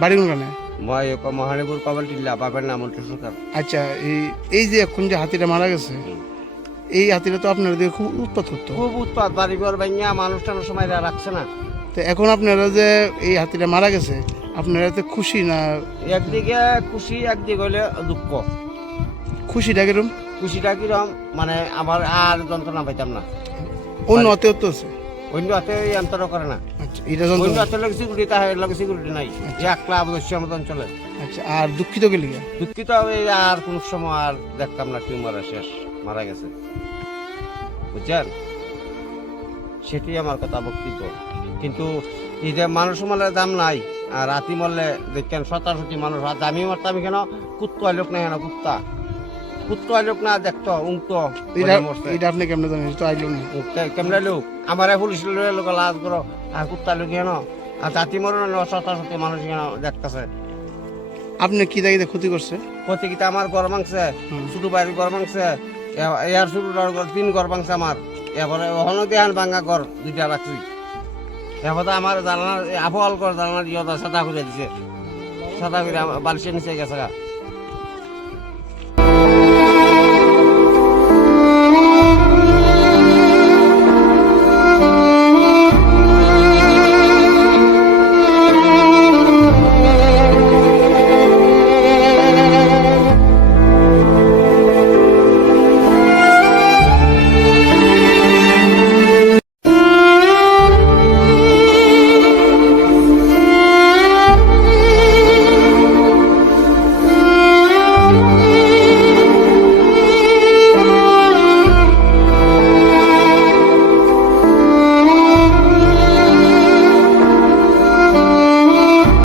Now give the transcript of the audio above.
বাড়ি কোনখানে? মই মহানিপুর কবল টিল্লা, বাবার নাম মন্টু সরকার। আচ্ছা, এই যে এখন যে হাতিটা মারা গেছে, এই হাতিটা তো আপনারা দিয়ে খুব উৎপাত করতো। খুব উৎপাত, বাড়ি ঘর ভাঙিয়া মানুষ টানুষ সময় রাখছে না। তো এখন আপনারা যে এই হাতিটা মারা গেছে, আপনারা এতে খুশি না? একদিকে খুশি, একদিকে হইলে দুঃখ। খুশিটা কিরম? খুশিটা কিরম মানে আমার আর যন্ত্রণা পাইতাম না। অন্য আত্মীয়ত্ব আছে? অন্য হাতে অন্তর করে না। আচ্ছা, এটা অন্য যন্ত্রণা। হাতে লোক সিকিউরিটি, তাহলে লোক সিকিউরিটি নাই, একলা অবশ্যই মতন চলে। আচ্ছা, আর দুঃখিত গেলি? দুঃখিত আর কোন সময় আর দেখতাম না, টিউমারে শেষ, মারা গেছে, বুঝছেন? সেটি আমার কথা বক্তব্য। কিন্তু এই যে মানুষ মরলে দাম নাই, আর রাতি মরলে দেখেন শতাশতি মানুষ। আর দামি মারতাম কেন? কুত্তা লোক না, কেন কুত্তা কুত্তা লোক না দেখতো উংতো এটা আপনি কেমনে জানেন? তো আইলো না কেমন লোক আমার পুলিশ লোক লাজ করো, আর কুত্তা লোক কেন? আর জাতি মরণ শতাশতি মানুষ কেন দেখতেছে। আপনি কি দায়িত্বে ক্ষতি করছে? প্রতিকিটা আমার ঘর ভাঙছে, ছোট বাড়ির ঘর ভাঙছে, এর ছোট 3 ঘর ভাঙছে আমার। এবারে ওখানে দেখান ভাঙা ঘর 2টা রাখছি। এবার আমার জানালার আবহাওয়ার ঘর জানালার সাদা করে দিছে, সাদা করে বালিশের নিচে গেছে।